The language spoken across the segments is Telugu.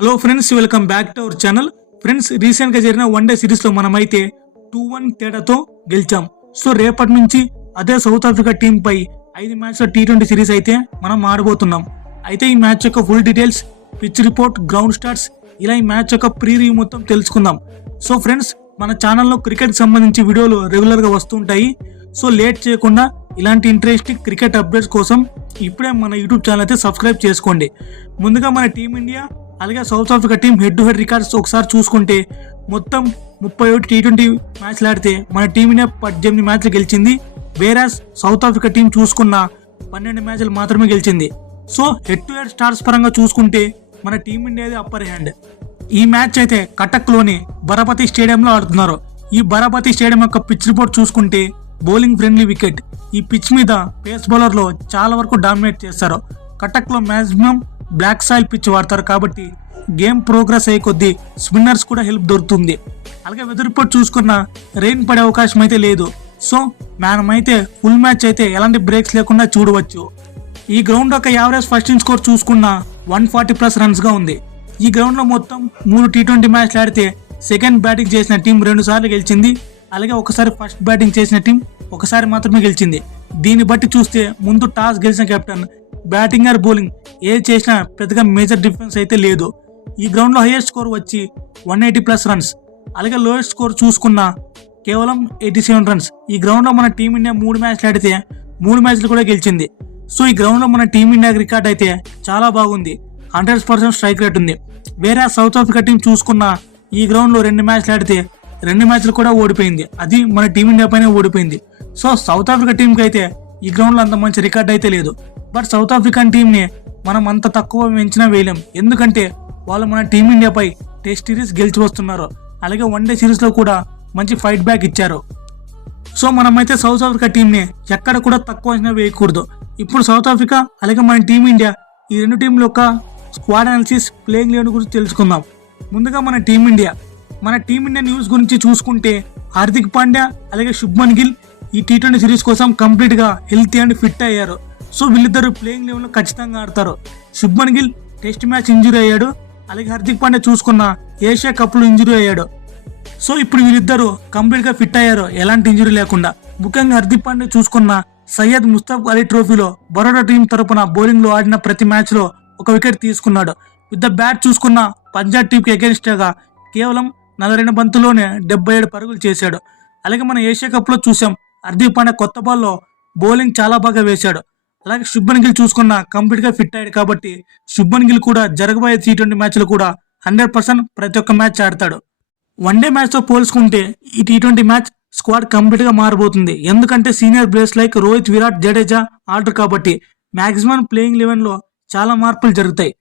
Hello friends, welcome back to our channel. Friends, recent గా జరిగిన వన్డే సిరీస్ లో మనమైతే 2-1 తేడాతో గెలిచాం. సో రేపటి నుంచి అదే సౌత్ ఆఫ్రికా టీం పై 5 మ్యాచ్ల T20 సిరీస్ అయితే మనం ఆడబోతున్నాం. అయితే ఈ మ్యాచ్ యొక్క full details, pitch report, ground stats, ఇలా ఈ మ్యాచ్ యొక్క ప్రీవ్యూ మొత్తం తెలుసుకుందాం. సో ఫ్రెండ్స్, మన ఛానల్లో క్రికెట్ సంబంధించి వీడియోలు రెగ్యులర్ గా వస్తుంటాయి. సో లేట్ చేయకుండా ఇలాంటి ఇంట్రెస్టింగ్ క్రికెట్ అప్డేట్స్ కోసం ఇప్పుడే మన యూట్యూబ్ ఛానల్ అయితే సబ్స్క్రైబ్ చేసుకోండి. ముందుగా మన టీమిండియా అలాగే south Africa team head to head records ఒకసారి చూసుకుంటే మొత్తం 31 T20 మ్యాచ్లు ఆడితే మన టీమిండియా 18 మ్యాచ్లు గెలిచింది. వేరాస్ సౌత్ ఆఫ్రికా టీం చూసుకున్న 12 మ్యాచ్లు మాత్రమే గెలిచింది. So head to head stars పరంగా చూసుకుంటే మన టీమిండియాది అప్పర్ హ్యాండ్. ఈ మ్యాచ్ అయితే కటక్లోని బరాపతి స్టేడియంలో ఆడుతున్నారు. ఈ బరాపతి స్టేడియం యొక్క పిచ్ రిపోర్ట్ చూసుకుంటే బౌలింగ్ ఫ్రెండ్లీ వికెట్. ఈ పిచ్ మీద పేస్ బౌలర్లో చాలా వరకు డామినేట్ చేస్తారు. కటక్లో మాక్సిమం బ్లాక్ సాయిల్ పిచ్ వాడతారు కాబట్టి గేమ్ ప్రోగ్రెస్ అయ్యే కొద్దీ స్పిన్నర్స్ కూడా హెల్ప్ దొరుకుతుంది. అలాగే వెదర్ రిపోర్ట్ చూసుకున్న రెయిన్ పడే అవకాశం అయితే లేదు. సో మనమైతే ఫుల్ మ్యాచ్ అయితే ఎలాంటి బ్రేక్స్ లేకుండా చూడవచ్చు. ఈ గ్రౌండ్ యొక్క యావరేజ్ ఫస్ట్ ఇన్ స్కోర్ చూసుకున్న 140+ రన్స్ గా ఉంది. ఈ గ్రౌండ్ లో మొత్తం 3 T20 మ్యాచ్లు ఆడితే సెకండ్ బ్యాటింగ్ చేసిన టీం 2 సార్లు గెలిచింది. అలాగే ఒకసారి ఫస్ట్ బ్యాటింగ్ చేసిన టీం ఒకసారి మాత్రమే గెలిచింది. దీన్ని బట్టి చూస్తే ముందు టాస్ గెలిచిన కెప్టెన్ బ్యాటింగ్ ఆర్ బౌలింగ్ ఏది చేసినా పెద్దగా మేజర్ డిఫరెన్స్ అయితే లేదు. ఈ గ్రౌండ్ లో హైయెస్ట్ స్కోర్ వచ్చి 180+ రన్స్. అలాగే లోయెస్ట్ స్కోర్ చూసుకున్న కేవలం 87 రన్స్. ఈ గ్రౌండ్ లో మన టీమిండియా 3 మ్యాచ్లు ఆడితే 3 మ్యాచ్లు కూడా గెలిచింది. సో ఈ గ్రౌండ్ లో మన టీమిండియా రికార్డ్ అయితే చాలా బాగుంది. 100% స్ట్రైక్ రేట్ ఉంది. వేరే సౌత్ ఆఫ్రికా టీం చూసుకున్న ఈ గ్రౌండ్ లో 2 మ్యాచ్లు ఆడితే 2 మ్యాచ్లు కూడా ఓడిపోయింది. అది మన టీమిండియా పైన ఓడిపోయింది. సో సౌత్ ఆఫ్రికా టీంకి అయితే ఈ గ్రౌండ్ లో అంత మంచి రికార్డ్ అయితే లేదు. బట్ సౌత్ ఆఫ్రికన్ టీం ని మనం అంత తక్కువ పెంచినా వేయలేం. ఎందుకంటే వాళ్ళు మన టీమిండియాపై టెస్ట్ సిరీస్ గెలిచి వస్తున్నారు. అలాగే వన్డే సిరీస్ లో కూడా మంచి ఫైట్ బ్యాక్ ఇచ్చారు. సో మనమైతే సౌత్ ఆఫ్రికా టీం ని ఎక్కడ కూడా తక్కువ అంచనా వేయకూడదు. ఇప్పుడు సౌత్ ఆఫ్రికా అలాగే మన టీమిండియా ఈ 2 టీంల యొక్క స్క్వాడ్ అనాలిసిస్, ప్లేయింగ్ లెవెన్ గురించి తెలుసుకుందాం. ముందుగా మన టీమిండియా న్యూస్ గురించి చూసుకుంటే హార్దిక్ పాండ్యా అలాగే శుభ్మన్ గిల్ ఈ T20 సిరీస్ కోసం కంప్లీట్ గా హెల్తీ అండ్ ఫిట్ అయ్యారు. సో వీళ్ళిద్దరు ప్లేయింగ్ లెవెల్ లో ఖచ్చితంగా ఆడతారు. Shubman Gill test match injury అయ్యాడు. అలాగే హార్దిక్ పాండ్యా చూసుకున్న ఏషియా కప్ లో ఇంజురీ అయ్యాడు. సో ఇప్పుడు వీళ్ళిద్దరు కంప్లీట్ గా ఫిట్ అయ్యారు, ఎలాంటి ఇంజురీ లేకుండా. ముఖ్యంగా హార్దిక్ పాండ్యా చూసుకున్న సయ్యద్ ముస్తఫ్ అలీ ట్రోఫీలో బరోడా టీం తరపున బౌలింగ్ లో ఆడిన ప్రతి మ్యాచ్ లో ఒక వికెట్ తీసుకున్నాడు. విత్ ద బ్యాట్ చూసుకున్న పంజాబ్ టీం కి అగేన్స్ట్ గా కేవలం 42 బంతుల్లోనే 77 పరుగులు చేశాడు. అలాగే మన ఏషియా కప్ లో చూసాం హార్దిక్ పాండ్యా కొత్త బాల్లో బౌలింగ్ చాలా బాగా వేశాడు. అలాగే శుభ్మన్ గిల్ చూసుకున్న కంప్లీట్ గా ఫిట్ అయ్యాడు కాబట్టి శుభ్మన్ గిల్ కూడా జరగబోయే T20 మ్యాచ్లు కూడా 100% ప్రతి ఒక్క మ్యాచ్ ఆడతాడు. వన్డే మ్యాచ్ తో పోల్చుకుంటే ఈ T20 మ్యాచ్ స్క్వాడ్ కంప్లీట్ గా మారబోతుంది. ఎందుకంటే senior players like Rohit, Virat, Jadeja ఆడరు కాబట్టి మాక్సిమం ప్లేయింగ్ లెవెన్ లో చాలా మార్పులు జరుగుతాయి.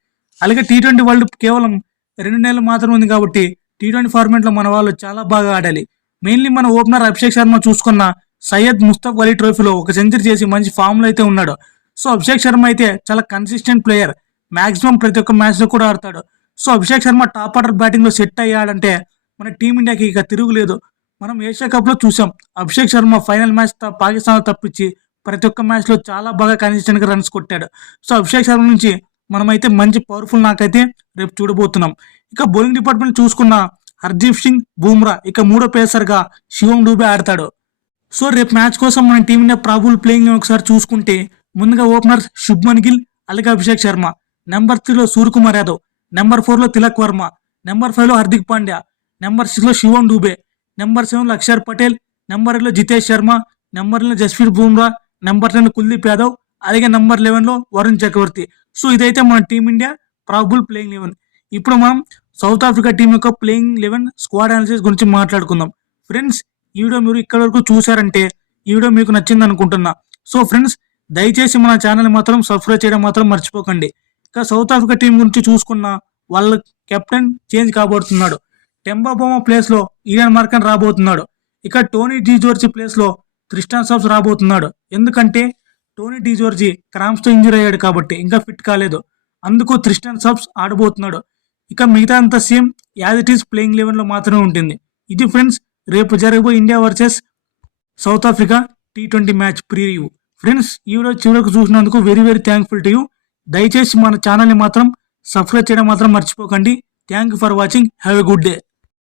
అలాగే T20 వరల్డ్ కప్ కేవలం 2 నెలలు మాత్రమే ఉంది కాబట్టి T20 ఫార్మాట్ లో మన వాళ్ళు చాలా బాగా ఆడాలి. మెయిన్లీ మన ఓపెనర్ అభిషేక్ శర్మ చూసుకున్న సయ్యద్ ముస్తఫ్ అలీ ట్రోఫీలో ఒక సెంచరీ చేసి మంచి ఫామ్ లో అయితే ఉన్నాడు. సో అభిషేక్ శర్మ అయితే చాలా కన్సిస్టెంట్ ప్లేయర్, మాక్సిమం ప్రతి ఒక్క మ్యాచ్ లో కూడా ఆడతాడు. So Abhishek Sharma top order batting లో సెట్ అయ్యాడంటే మన టీమిండియాకి ఇక తిరుగులేదు. మనం ఏషియా కప్ లో చూసాం అభిషేక్ శర్మ ఫైనల్ మ్యాచ్ పాకిస్తాన్ తప్పించి ప్రతి ఒక్క మ్యాచ్ లో చాలా బాగా కన్సిస్టెంట్ గా రన్స్ కొట్టాడు. సో అభిషేక్ శర్మ నుంచి మనమైతే మంచి పవర్ఫుల్ నాకైతే రేపు చూడబోతున్నాం. ఇక బౌలింగ్ డిపార్ట్మెంట్ చూసుకున్న హర్దీప్ సింగ్, బూమ్రా, ఇక 3వ పేసర్ గా శివం డూబే ఆడతాడు. సో రేపు మ్యాచ్ కోసం మన టీమిండియా ప్రాబుల్ ప్లేయింగ్ ఒకసారి చూసుకుంటే ముందుగా ఓపెనర్ శుభ్మన్ గిల్ అలాగే అభిషేక్ శర్మ, నెంబర్ 3లో సూర్యకుమార్ యాదవ్, నెంబర్ 4లో తిలక్ వర్మ, నెంబర్ 5లో హార్దిక్ పాండ్యా, నెంబర్ 6లో శివం డూబే, నెంబర్ 7లో అక్షర్ పటేల్, నెంబర్ 8లో జితేష్ శర్మ, నెంబర్ 9లో జస్ప్రీత్ బూమ్రా, నెంబర్ 10లో కుల్దీప్ యాదవ్, అలాగే నెంబర్ 11లో వరుణ్ చక్రవర్తి. సో ఇదైతే మన టీమిండియా ప్రాబుల్ ప్లేయింగ్ 11. ఇప్పుడు మనం సౌత్ ఆఫ్రికా టీం యొక్క ప్లేయింగ్ 11 స్క్వాడ్ అనాలిసిస్ గురించి మాట్లాడుకుందాం. ఫ్రెండ్స్, ఈ వీడియో మీరు ఇక్కడ వరకు చూసారంటే ఈ వీడియో మీకు నచ్చింది అనుకుంటున్నా. సో ఫ్రెండ్స్, దయచేసి మన ఛానల్ మాత్రం సబ్స్క్రైబ్ చేయడం మాత్రం మర్చిపోకండి. ఇక సౌత్ ఆఫ్రికా టీం గురించి చూసుకున్న వాళ్ళ కెప్టెన్ చేంజ్ కాబోతున్నాడు. టెంబా బౌమా ప్లేస్ లో ఈడెన్ మార్కన్ రాబోతున్నాడు. ఇక టోనీ డి జోర్జీ ప్లేస్ లో ట్రిస్టాన్ సాబ్స్ రాబోతున్నాడు. ఎందుకంటే టోనీ డి జోర్జీ క్రాంప్స్ తో ఇంజూర్ అయ్యాడు కాబట్టి ఇంకా ఫిట్ కాలేదు. అందుకు ట్రిస్టాన్ సాబ్స్ ఆడబోతున్నాడు. ఇక మిగతా అంతా same as it is playing 11 లో మాత్రమే ఉంటుంది. ఇది ఫ్రెండ్స్ రేపు జరగబోయే India versus south Africa T20 match preview. Friends, ఈ వీడియో చివరకు చూసినందుకు very very thankful to you. దయచేసి మన ఛానల్ని మాత్రం సబ్స్క్రైబ్ చేయడం మాత్రం మర్చిపోకండి. Thank you for watching. Have a good day.